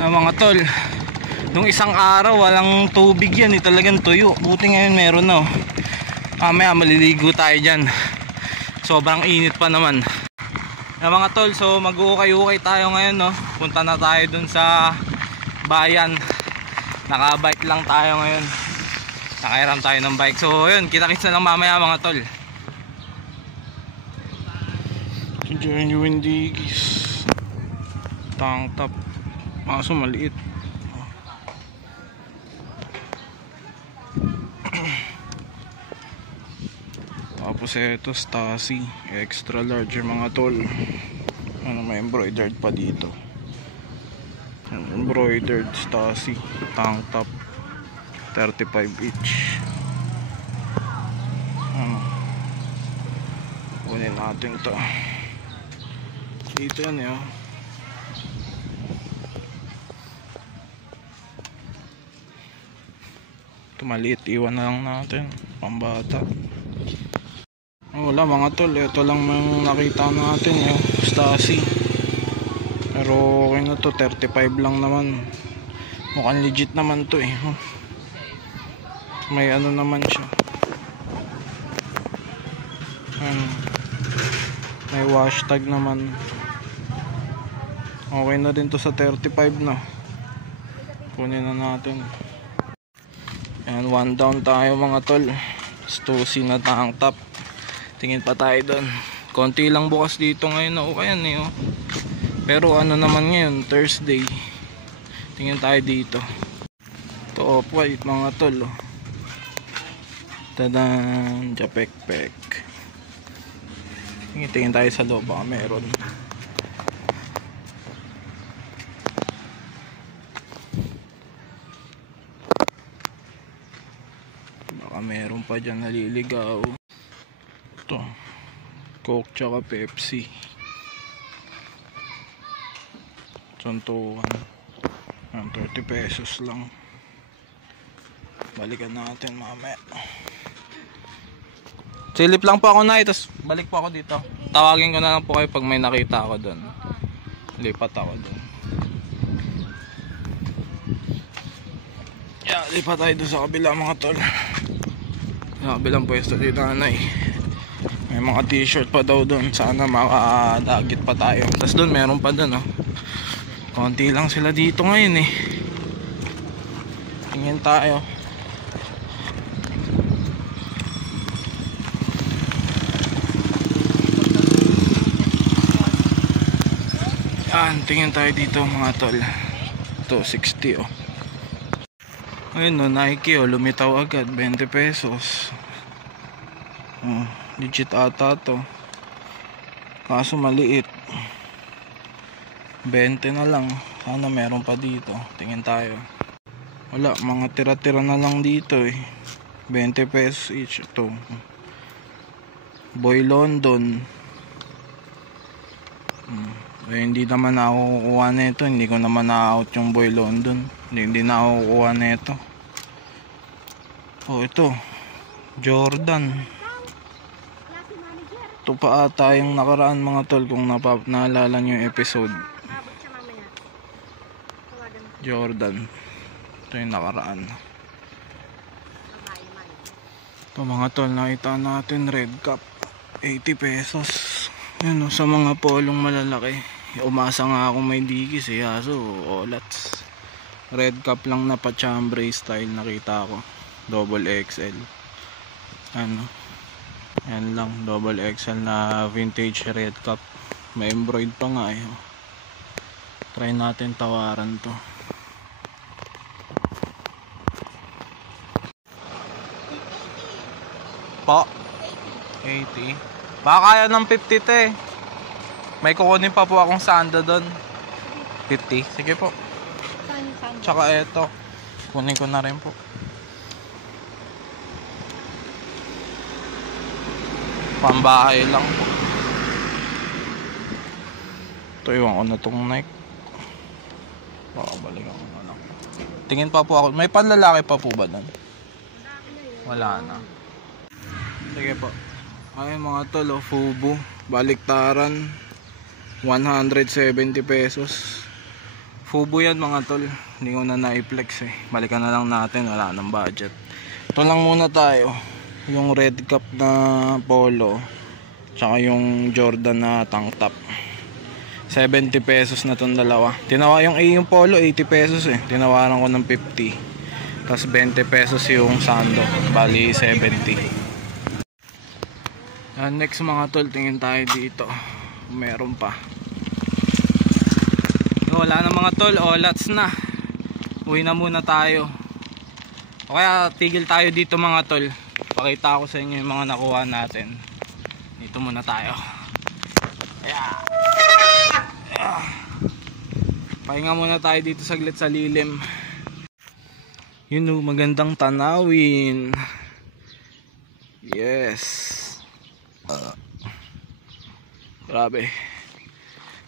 Mga tol, nung isang araw walang tubig yan eh, talagang tuyo. Buti ngayon meron na. Mamaya maliligo tayo dyan, sobrang init pa naman. Mga tol, so mag-uukay-ukay tayo ngayon, no? Punta na tayo dun sa bayan. Nakabike lang tayo ngayon, nakairam tayo ng bike. So yun, kita-kits na lang mamaya mga tol. Genuine digis, tank top, maso maliit. Tapos ito Stasi extra large mga tol. Ano, may embroidered pa dito. Embroidered Stasi tank top, 35 each. Kunin natin to dito yan yun. Ito maliit, iwan na lang natin, pambata. Wala mga tol, ito lang yung nakita natin yung Stasi. Pero okay na to, 35 lang naman. Mukhang legit naman to eh. May ano naman siya, may wash tag naman. Okay na din to sa 35 na. Kunin na natin. And one down tayo mga tol. Stussy na tank top. Tingin pa tayo doon. Konti lang bukas dito ngayon na ukayan eh, oh. Pero ano naman ngayon, Thursday. Tingin tayo dito. Ito off-white mga tol, oh. Tadan, japek-pek. Tingin tayo sa loob, baka meron. Baka meron pa dyan naliligaw. Ito, Coke tsaka Pepsi. Suntukan, 30 pesos lang. Balikan natin mamaya. Silip lang po ako na, tapos balik po ako dito. Tawagin ko na lang po kayo pag may nakita ako doon. Lipat ako doon. Yeah, lipat tayo doon sa kabila mga tol. Sa kabilang pwesto dito nanay. May mga t-shirt pa daw doon. Sana makadagit pa tayo. Tapos doon meron pa doon, oh. Konti lang sila dito ngayon eh. Tingin tayo. Tingin tayo dito mga tol. Ito 60 oh. Ayun no, Nike oh, lumitaw agad 20 pesos. Legit ata to. Kaso maliit. 20 na lang. Sana meron pa dito. Tingin tayo. Wala, mga tira-tira na lang dito eh. 20 pesos each. Ito Boy London. Hindi naman ako kukuha nito. Hindi ko naman na-out yung Boy London. Hindi na ako kukuha nito. Oh, ito Jordan. Ito pa ata yung nakaraan mga tol, kung naalala nyo yung episode. Jordan. Ito yung nakaraan. Ito mga tol, nakita natin red cap 80 pesos. Yun, sa mga polong malalaki. Umasa nga akong may digis eh, aso olats. Red cap lang na pa chambray style nakita ko, double XL. Ano, yan lang, double XL na vintage red cap. May embroid pa nga eh. Try natin tawaran to. Po 80. Baka kaya ng 50 te. May kukunin pa po akong sanda doon. 50. Sige po. Tsaka eto, kunin ko na rin po. Pambahay lang po. Ito, iwan ko na itong Nike. Baka balikan ko na lang. Tingin pa po ako. May panlalaki pa po ba doon? Wala na. Sige po. Ay mga tol, Fubu baliktaran 170 pesos. Fubo yan mga tol. Hindi ko na na-flex eh. Balikan na lang natin, wala nang budget. Ito lang muna tayo. Yung red cap na polo, tsaka yung Jordan na tank top. 70 pesos na tong dalawa. Yung polo 80 pesos eh. Tinawaran ko ng 50. Tapos 20 pesos yung sando. Bali 70. Next mga tol, tingin tayo dito. Meron pa. Wala na mga tol, olats na. Uwi na muna tayo. O kaya tigil tayo dito mga tol. Pakita ko sa inyo yung mga nakuha natin. Dito muna tayo. Pahinga muna tayo dito saglit sa lilim. Yun o, magandang tanawin. Yes. Grabe.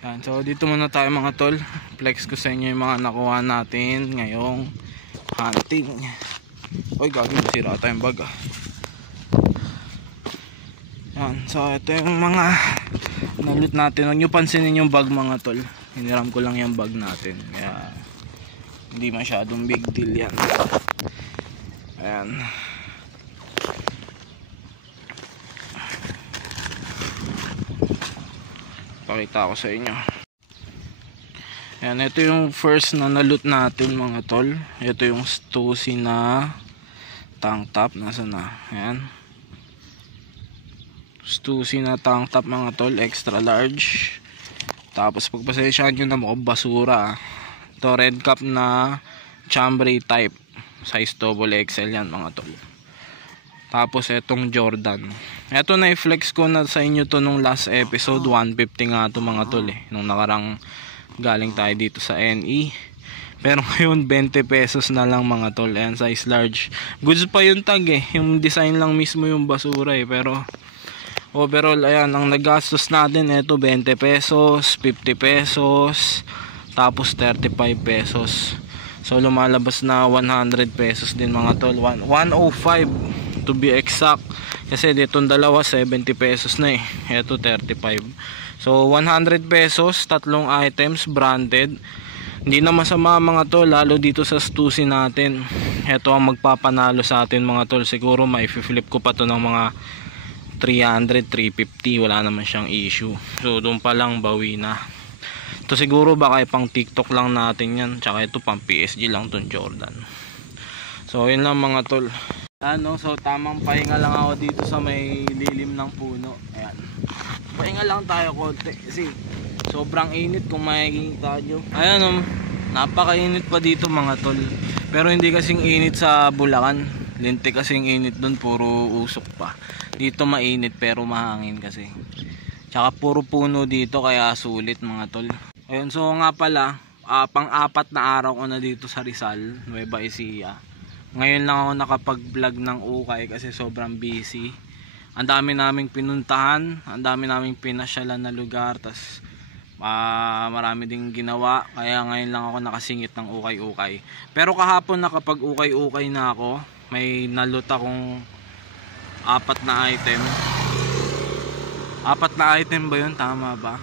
Yan, so dito muna tayo mga tol. Flex ko sa inyo yung mga nakuha natin ngayong hunting. Uy, gagawin, masira tayong bag ah. Yan, so ito yung mga nalut natin. Huwag nyo pansinin yung bag mga tol. Hiniram ko lang yung bag natin. Kaya hindi masyadong big deal yan. Ayan. Pakita ko sa inyo. Ayan, ito yung first na nalut natin mga tol. Ito yung Stussy na tank top. Nasaan na? Ayan. Stussy na tank top mga tol, extra large. Tapos pagpasensyahan nyo na mukhang basura. Ito red cap na chambray type. Size double XL yan mga tol. Tapos etong Jordan. Ito na i-flex ko na sa inyo to nung last episode. 150 nga to mga tol eh. Nung nakarang galing tayo dito sa NE. Pero ngayon 20 pesos na lang mga tol. Ayan, size large. Goods pa yung tag eh. Yung design lang mismo yung basura eh. Pero overall ayan, ang nagastos natin ito 20 pesos, 50 pesos, tapos 35 pesos. So lumalabas na 100 pesos din mga tol. 105 to be exact. Kasi ditong dalawa 70 pesos na eh. Ito 35. So 100 pesos, tatlong items branded. Hindi na masama mga tol, lalo dito sa Stussy natin. Ito ang magpapanalo sa atin mga tol. Siguro may flip ko pa to ng mga 300, 350, wala naman siyang issue. So doon pa lang bawi na. Ito siguro baka pang TikTok lang natin yan. Tsaka ito pang PSG lang tong Jordan. So yun lang mga tol. Ano, so tamang pahinga lang ako dito sa may lilim ng puno. Ayan. Pahinga lang tayo konti kasi sobrang init kung makikita nyo. Ayan, napakainit pa dito mga tol. Pero hindi kasing init sa Bulacan. Lintik kasing init doon, puro usok pa. Dito mainit pero mahangin kasi. Tsaka puro puno dito kaya sulit mga tol. Ayun, so nga pala, pang-apat na araw ko na dito sa Rizal, Nueva Ecija. Ngayon lang ako nakapag-vlog ng ukay kasi sobrang busy. Ang dami naming pinuntahan, ang dami naming pinasyalan na lugar, tas marami ding ginawa. Kaya ngayon lang ako nakasingit ng ukay-ukay. Pero kahapon nakapag ukay-ukay na ako. May nalot akong 4 na item. 4 na item ba yun? Tama ba?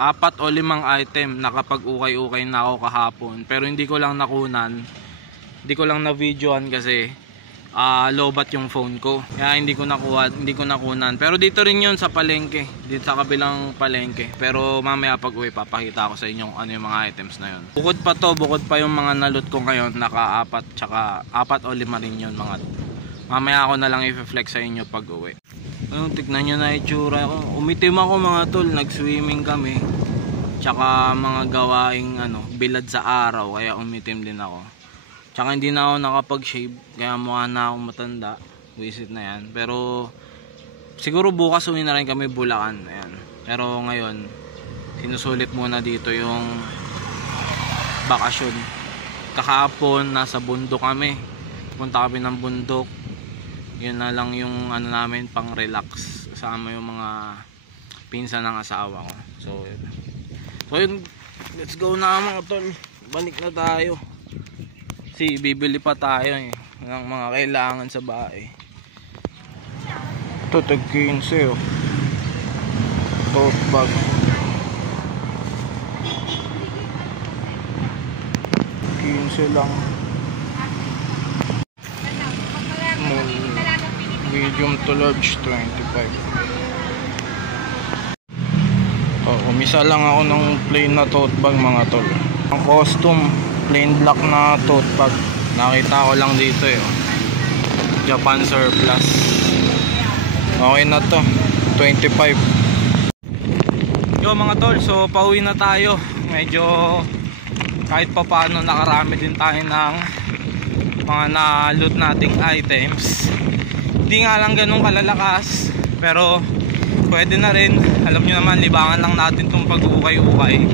4 o 5 item nakapag ukay-ukay na ako kahapon. Pero hindi ko lang nakunan. Hindi ko lang na-videoan kasi lobat yung phone ko. Kaya hindi ko nakunan. Pero dito rin yun sa palengke. Dito sa kabilang palengke. Pero mamaya pag uwi papakita ko sa inyo ano yung mga items na yun. Bukod pa yung mga nalot ko ngayon. Naka-4 tsaka 4 o 5 rin yun mga. Mamaya ako na lang i-flex sa inyo pag uwi. Ayun, tignan nyo na itsura ko. Umitim ako mga tol. Nag-swimming kami. Tsaka mga gawaing bilad sa araw. Kaya umitim din ako. Tsaka hindi na ako nakapag-shave. Kaya mukha na akong matanda. Visit na yan. Pero siguro bukas uwi na rin kami Bulacan. Ayan. Pero ngayon sinusulit muna dito yung bakasyon. Kahapon nasa bundok kami. Punta kami ng bundok. Yun na lang yung namin pang relax. Kasama yung mga pinsan ng asawa ko. So yun. Let's go na mga tol. Balik na tayo. Kasi bibili pa tayo ng mga kailangan sa bahay. Ito tag 15 tote bag. silang medium to large 25. Umisa lang ako ng plain na tote bag mga tol. Ang custom plain black na tote bag, nakita ko lang dito Japan surplus. Okay na to, 25. Yo mga tol, so pauwi na tayo. Medyo kahit pa paano nakarami din tayo ng mga na-loot nating items. Hindi nga lang ganun kalalakas, pero pwede na rin. Alam nyo naman, libangan lang natin itong pag-ukay-ukay.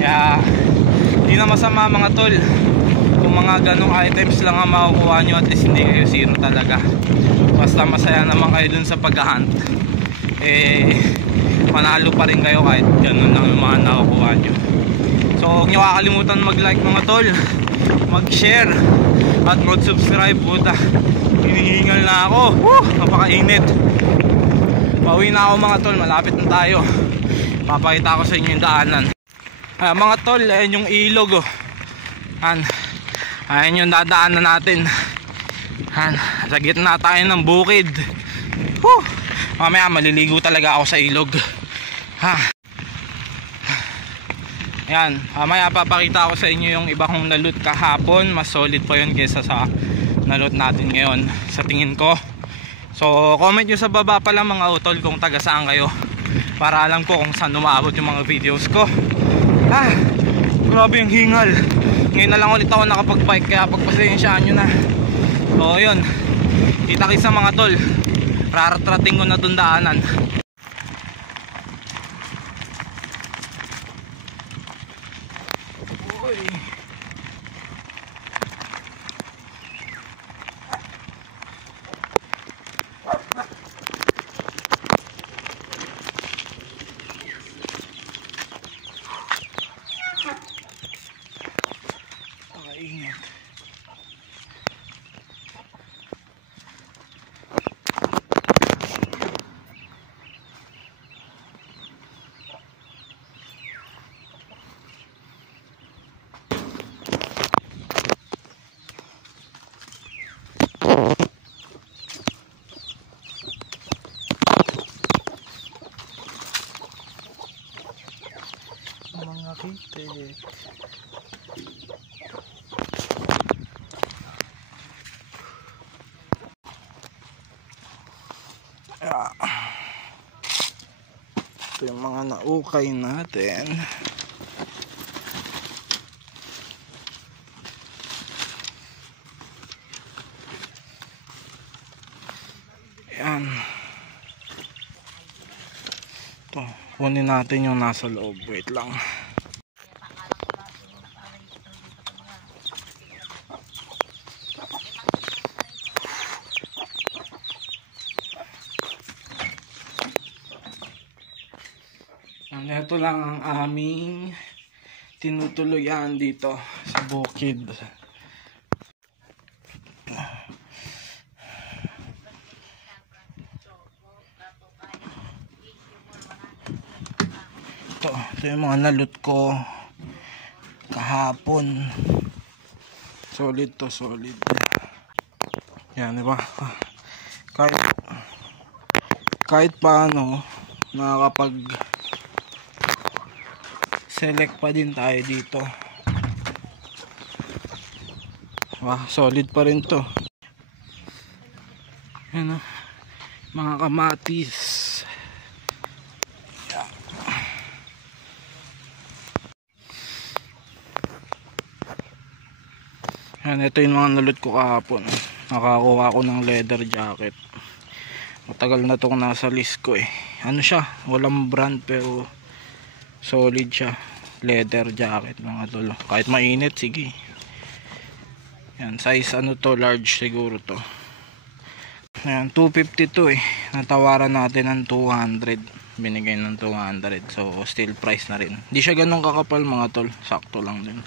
Kaya hindi na masama mga tol kung mga ganong items lang ang makukuha nyo, at least hindi kayo zero talaga. Basta masaya naman kayo dun sa pag-hunt, manalo pa rin kayo kahit ganun lang yung mga nakukuha nyo. So huwag nyo kakalimutan mag-like mga tol, mag-share at mag-subscribe. Puta, hinihingal na ako. Napakainit. Pauwi na ako mga tol, malapit na tayo. Papakita ko sa inyo yung daanan. Mga tol, ayan yung ilog ayan yung dadaanan natin. Sa gitna tayo ng bukid. Mamaya maliligo talaga ako sa ilog. Ayan, mamaya papakita ko sa inyo yung iba kong naloot kahapon. Mas solid pa yun kesa sa naloot natin ngayon sa tingin ko. So comment nyo sa baba pala mga utol kung taga saan kayo, para alam ko kung saan umaabot yung mga videos ko. Grabe yung hingal. Ngayon na lang ulit ako nakapag-bike, kaya pagpasensyaan nyo na. So yun, kita-kits sa mga tol. Raratrating ko na dun daanan. Mga kitik. Ito yung mga naukay natin. Ayan. Ito, kunin natin yung nasa loob. Wait lang. Ito lang ang aming tinutuluyan dito sa bukid. Ito yung mga nalot ko kahapon. Solid to, solid. Yan, diba? Kahit paano nakakapag select pa din tayo dito. Solid pa rin to. Yan, mga kamatis. Yan, ito yung mga nalot ko kahapon. Nakakuha ko ng leather jacket. Matagal na itong nasa list ko Ano siya, walang brand pero solid siya. Leather jacket mga tol. Kahit mainit, sige. Yan, size ano to, large siguro to. Ayan, 252 Natawaran natin ng 200. Binigay ng 200. So still price na rin. Hindi siya ganun kakapal mga tol. Sakto lang din.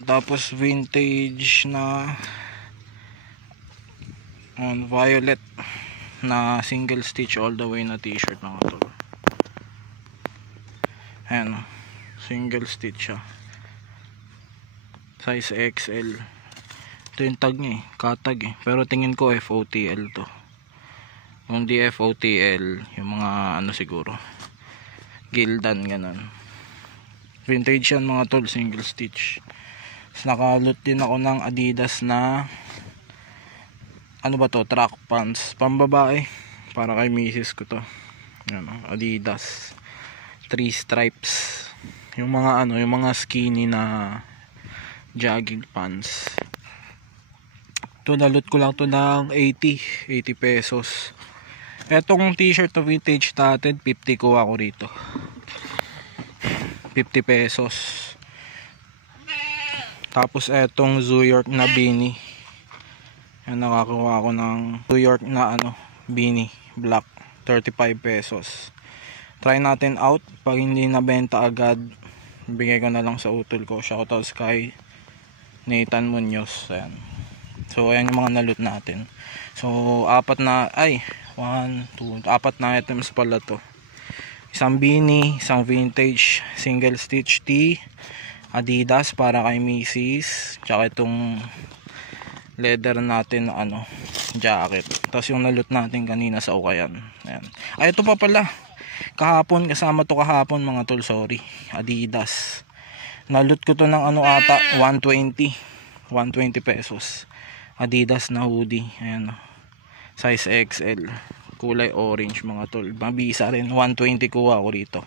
Tapos vintage na violet na single stitch all the way na t-shirt mga tol. Ayan, single stitch siya. Size XL. Ito yung tag niya katag pero tingin ko FOTL to. Kung di FOTL, yung mga ano siguro Gildan ganun. Vintage yan mga tol, single stitch. Tapos nakalot din ako ng Adidas na ano ba to, track pants pambabae para kay misis ko to. Yan, Adidas 3 stripes, yung mga ano, yung mga skinny na jogging pants. Ito nalot ko lang to ng 80 pesos. Etong t-shirt na vintage natin 50 ko ako rito, 50 pesos. Tapos etong Zoo York na beanie, yan, nakakuha ako ng Zoo York na ano beanie black, 35 pesos. Try natin out. Pag hindi nabenta agad, bigay ko na lang sa utol ko. Shoutout kay Nathan Munoz. Ayan. So ayan yung mga nalot natin. So apat na items pala to. Isang beanie, isang vintage single stitch tee Adidas para kay Mrs. Tsaka itong leather natin na ano, jacket. Tapos yung nalot natin kanina sa Ukayan. Ayan. Ay ito pa pala. Kahapon, kasama to kahapon mga tol, sorry. Adidas. Nalot ko to ng ano ata 120 pesos. Adidas na hoodie, ayan, size XL, kulay orange mga tol, mabisa rin. 120 kuha ako rito.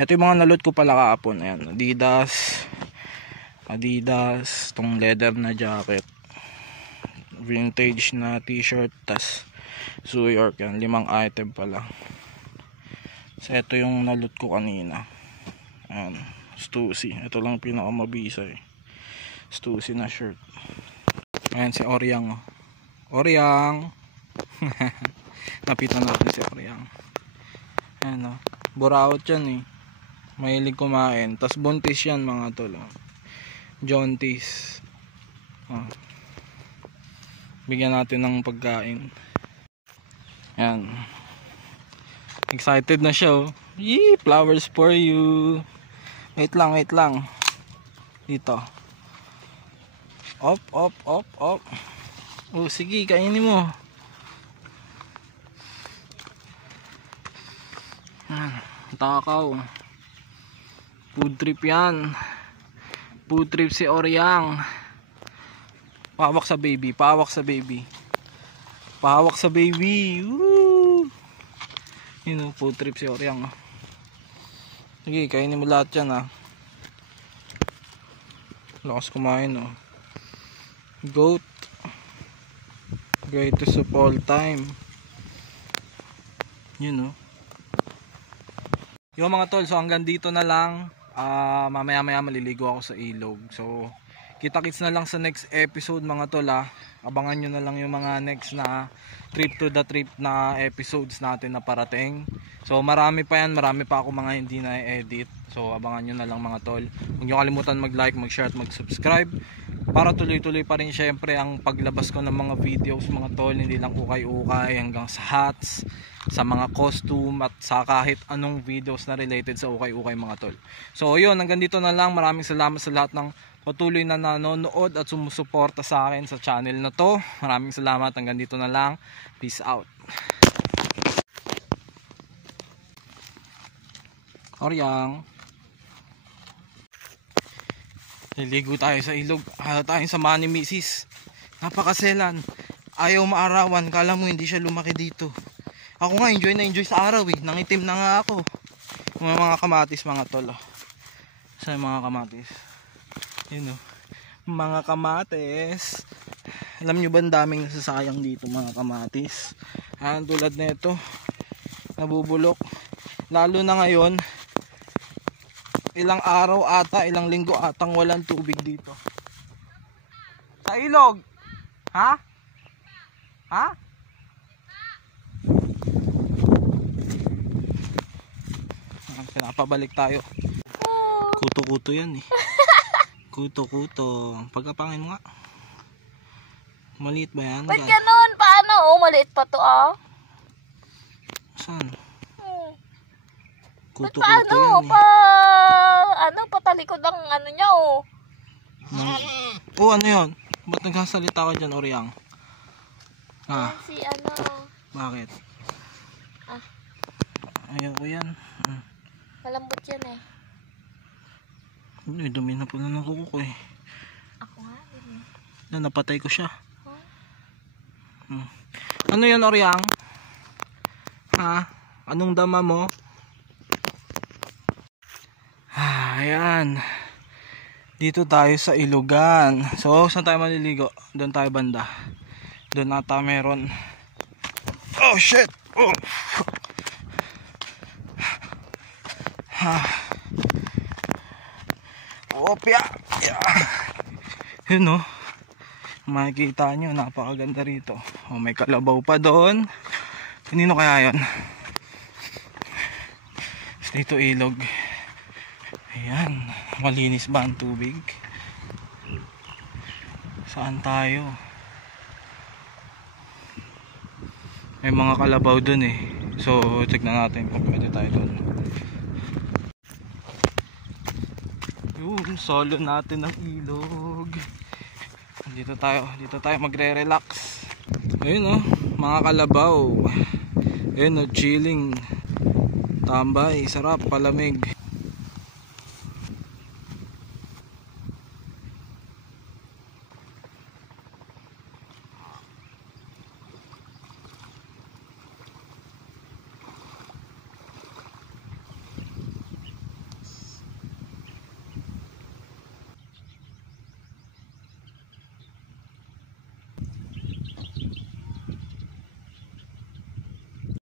Ito yung mga nalot ko pala kahapon. Ayan, Adidas, tong leather na jacket, vintage na t-shirt, tas Zoo York. Yan, 5 item pala. So ito yung nalot ko kanina. Ayan, Stussy. Ito lang pinakamabisa Stussy na shirt. Ayan si Oryang. Oryang. Napitan natin si Oryang. Ayan buraot yan mahilig kumain. Tas buntis yan mga tol. Jaunties. Bigyan natin ng pagkain. Ayan. Excited na siya Yee, flowers for you. Wait lang. Dito. Op. Oh, sige, kainin mo. Takaw. Food trip yan. Food trip si Oryang. Pahawak sa baby. Woo! Food trip si Oryang. Sige, kainin mo lahat yan lakas kumain Goat, greatest of all time. Yung mga tol, so hanggang dito na lang. Mamaya maliligo ako sa ilog. So kita-kits na lang sa next episode mga tol Abangan nyo na lang yung mga next na trip to the trip na episodes natin na parating. So marami pa ako mga hindi na edit. So abangan nyo na lang mga tol. Huwag nyo kalimutan mag-like, mag-share at mag-subscribe para tuloy-tuloy pa rin syempre ang paglabas ko ng mga videos mga tol. Hindi lang ukay-ukay, hanggang sa hats, sa mga costume, at sa kahit anong videos na related sa ukay-ukay mga tol. So yun, hanggang dito na lang. Maraming salamat sa lahat ng patuloy na nanonood at sumusuporta sa akin sa channel na to. Maraming salamat. Hanggang dito na lang. Peace out. Oryang. Niligo tayo sa ilog. Ayaw tayong samahan ni Mrs. Napakaselan. Ayaw maarawan. Kala mo hindi siya lumaki dito. Ako nga enjoy sa araw Nangitim na nga ako. Mga kamatis mga tol. Sa mga kamatis. Mga kamatis. Alam nyo ba ang daming nasasayang dito mga kamatis. Tulad na ito. Nabubulok. Lalo na ngayon. Ilang araw ata, ilang linggo atang walang tubig dito. Sa ilog. Ha? Pinapabalik tayo. Kuto-kuto yan Kuto-kuto. Pagkapangin mo nga. Maliit ba yan? Ba't ganun? Paano? Maliit pa to Saan? Kuto-kuto yan pa patalikod ang ano niya Oh, ano yun? Ba't nagsasalita ka dyan, Oriang? Yan si ano. Bakit? Ah, Ayoko yan. malambot yan eh. Ay, dumi na pala ng kuko ko eh. Ako nga din eh. Napatay ko siya. Huh? Ano yan, Oriang? Ha? Anong dama mo? Ayan. Dito tayo sa Ilugan. So, saan tayo maliligo? Doon tayo banda. Doon ata meron. Oh, shit! Oh! Opya! Yeah. Yun o. Makikita nyo, napakaganda rito. Oh, may kalabaw pa doon. Kanino kaya yun? Dito ilog. Ayan. Malinis ba ang tubig? Saan tayo? May mga kalabaw dun eh. So, tignan natin kung pwede tayo dun. Yung solo natin ng ilog. Dito tayo magre-relax. Ayun oh, mga kalabaw. Ayun oh, chilling. Tambay, sarap, palamig.